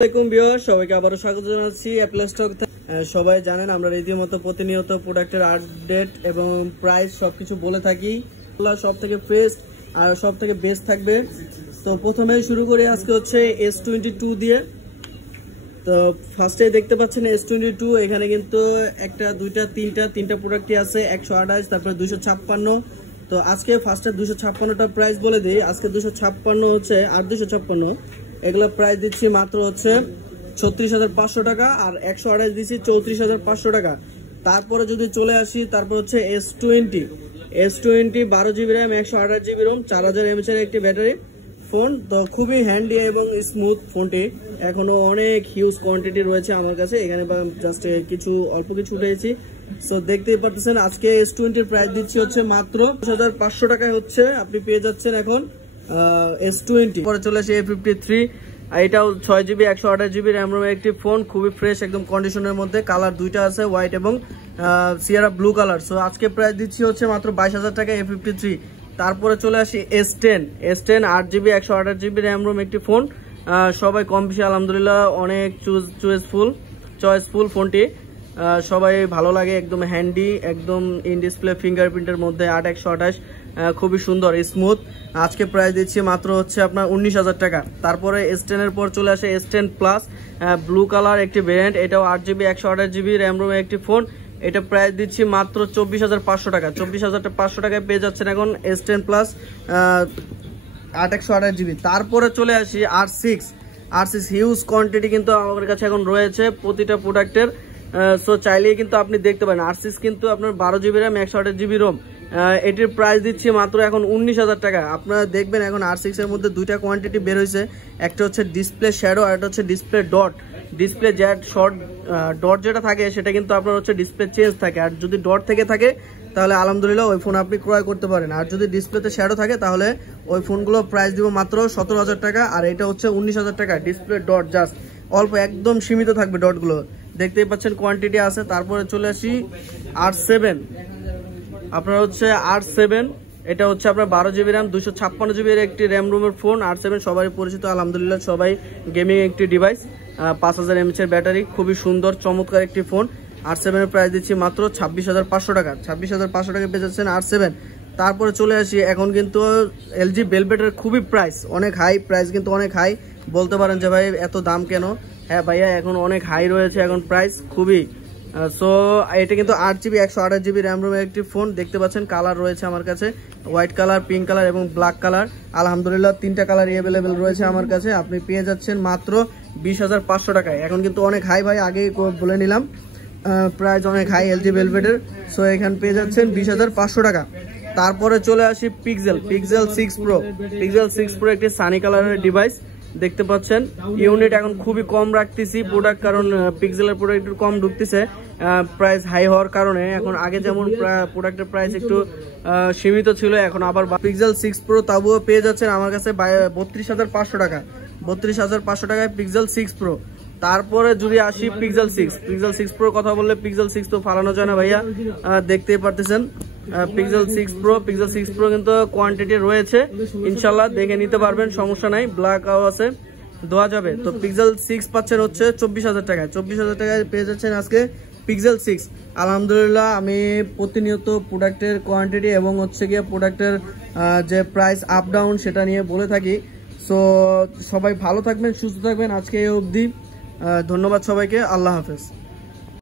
আসসালামু আলাইকুম ভিউয়ার, সবাইকে আবারও স্বাগত জানাচ্ছি অ্যাপল স্টক। সবাই জানেন আমরা রীতিমতো প্রতিনিয়ত প্রোডাক্টের আপডেট এবং প্রাইস সবকিছু বলে থাকি। সব থেকে ফ্রেশ আর সব থেকে বেস্ট থাকবে। তো প্রথমে শুরু করি আজকে হচ্ছে S22 দিয়ে। তো ফার্স্টে দেখতে পাচ্ছেন S22, এখানে কিন্তু একটা দুইটা তিনটা প্রোডাক্টই আছে, 128, তারপরে 256। তো আজকে ফার্স্টে 256টা প্রাইস বলে দিই। আজকে 256 হচ্ছে আর 256 এগুলো প্রাইস দিচ্ছি মাত্র হচ্ছে 36,500 টাকা, আর 128 দিচ্ছি 34,500 টাকা। তারপরে যদি চলে আসি, তারপর হচ্ছে S20 12 GB RAM, 128 GB ROM, 4000 mAh এর একটি ব্যাটারি ফোন। তো খুবই হ্যান্ডি এবং স্মুথ ফোনটি। এখনো অনেক হিউজ কোয়ান্টিটি রয়েছে আমার কাছে, এখানে জাস্ট অল্প কিছু উঠেছি। সো দেখতেই পারতেছেন আজকে S20 প্রাইস দিচ্ছি হচ্ছে মাত্র 3500 টাকায় হচ্ছে আপনি পেয়ে যাচ্ছেন এখন S20। পরে চলে আসে A53, এটাও 6 জিবি 128 জিবি র্যাম রোমের একটি ফোন, খুবই ফ্রেশ একদম কন্ডিশনের মধ্যে। কালার দুইটা আছে, হোয়াইট এবং সিয়ারা ব্লু কালার। সো আজকে প্রাইস দিচ্ছি হচ্ছে মাত্র 22,000 টাকা A53। তারপরে চলে আসি S10 8 GB 128 GB RAM ROM একটি ফোন। সবাই কম বেশি আলহামদুলিল্লাহ অনেক চয়েসফুল ফোনটি। সবাই ভালো লাগে, একদম হ্যান্ডি, একদম ইন ডিসপ্লে ফিঙ্গারপ্রিন্টের মধ্যে 8/128, খুবই সুন্দর স্মুথ। আজকে প্রাইস দিচ্ছি মাত্র হচ্ছে আপনার 19,000 টাকা। তারপরে S10 এর পর চলে আসে S10 প্লাস, ব্লু কালার একটি ভেরিয়েন্ট, এটাও 8 জিবি 128 জিবি র্যাম রোমের একটি ফোন। এটা প্রাইস দিচ্ছি মাত্র 24,500 টাকা। 24,500 টাকায় পেয়ে যাচ্ছেন এখন S10 প্লাস 8/128 জিবি। তারপরে চলে আসি R6 হিউজ কোয়ান্টিটি কিন্তু আমাদের কাছে এখন রয়েছে প্রতিটা প্রোডাক্টের। সো চাইলেই কিন্তু আপনি দেখতে পারেন। R6 কিন্তু আপনার 12 জিবি র্যাম, 128 জিবি রোম, এটির প্রাইস দিচ্ছি মাত্র এখন 19,000 টাকা। আপনারা দেখবেন এখন R6 এর মধ্যে দুইটা কোয়ান্টিটি বের হয়েছে, একটা হচ্ছে ডিসপ্লে শ্যাডো আর একটা হচ্ছে ডিসপ্লে ডট। ডিসপ্লে ডট যেটা থাকে সেটা কিন্তু আপনার হচ্ছে ডিসপ্লে চেঞ্জ থাকে, আর যদি ডট থেকে থাকে তাহলে আলহামদুলিল্লাহ ওই ফোন আপনি ক্রয় করতে পারেন। আর যদি ডিসপ্লেতে শ্যাডো থাকে তাহলে ওই ফোনগুলো প্রাইস দিব মাত্র 17,000 টাকা, আর এটা হচ্ছে 19,000 টাকা। ডিসপ্লে ডট জাস্ট অল্প একদম সীমিত থাকবে ডটগুলো, দেখতেই পাচ্ছেন কোয়ান্টিটি আছে। তারপরে চলে আসি R7, আপনার হচ্ছে R7, এটা হচ্ছে আপনার 12 জিবি র্যাম, 256 জিবি এর একটি র্যাম রুমের ফোন। R7 সবাই পরিচিত আলহামদুলিল্লাহ, সবাই গেমিং একটি ডিভাইস, 5000 mAh এর ব্যাটারি, খুবই সুন্দর চমৎকার একটি ফোন। R7 এর প্রাইস দিচ্ছি মাত্র 26,500 টাকা। 26,500 টাকা পেয়ে যাচ্ছেন R7। তারপরে চলে আসি, এখন কিন্তু LG ভেলভেটের খুবই অনেক হাই প্রাইস, কিন্তু অনেক হাই। বলতে পারেন যে ভাই এত দাম কেন? হ্যাঁ ভাইয়া, এখন অনেক হাই রয়েছে এখন প্রাইস খুবই। সো এটা কিন্তু 8 জিবি 128 জিবি র্যাম রোমের একটি ফোন। দেখতে পাচ্ছেন কালার রয়েছে আমার কাছে, হোয়াইট কালার, পিঙ্ক কালার এবং ব্ল্যাক কালার। আলহামদুলিল্লাহ তিনটা কালার অ্যাভেলেবেল রয়েছে আমার কাছে। আপনি পেয়ে যাচ্ছেন মাত্র 20,500 টাকায়। এখন কিন্তু অনেক হাই ভাই, আগেই বলে নিলাম প্রাইস অনেক হাই LG ভেলভেটের। সো এখানে পেয়ে যাচ্ছেন 20,500 টাকা। তারপরে চলে আসি পিক্সেল 6 প্রো একটি সানি কালারের ডিভাইস। দেখতে পাচ্ছেন ইউনিট এখন খুবই কম রাখতেছি প্রোডাক্ট, কারণ পিক্সেলের প্রোডাক্ট একটু কম ঢুকতেছে প্রাইস হাই হওয়ার কারণে। এখন আগে যেমন প্রোডাক্টের প্রাইস একটু সীমিত ছিল, এখন আবার পিক্সেল 6 প্রো তাবুও পেয়ে যাচ্ছেন আমার কাছে 32,500 টাকা। 32,500 টাকায় পিক্সেল 6 প্রো। তারপরে যদি আসি পিক্সেল 6 প্রো কথা বললে পিক্সেল 6 তো ফালানো যায় না ভাইয়া, দেখতেই পারতেছেন পিক্সেল 6 প্রো কিন্তু কোয়ান্টিটি রয়েছে, ইনশাল্লাহ দেখে নিতে পারবেন, সমস্যা নাই, ব্ল্যাক আছে, দেওয়া যাবে। তো পিক্সেল 6 পাচ্ছেন হচ্ছে 24,000 টাকায়। 24,000 টাকায় পেয়ে যাচ্ছেন আজকে পিক্সেল 6। আলহামদুলিল্লাহ আমি প্রতিনিয়ত প্রোডাক্টের কোয়ান্টিটি এবং হচ্ছে গিয়ে প্রোডাক্টের যে প্রাইস আপ ডাউন সেটা নিয়ে বলে থাকি। সো সবাই ভালো থাকবেন, সুস্থ থাকবেন। আজকে এই অবধি, ধন্যবাদ সবাইকে, আল্লাহ হাফেজ।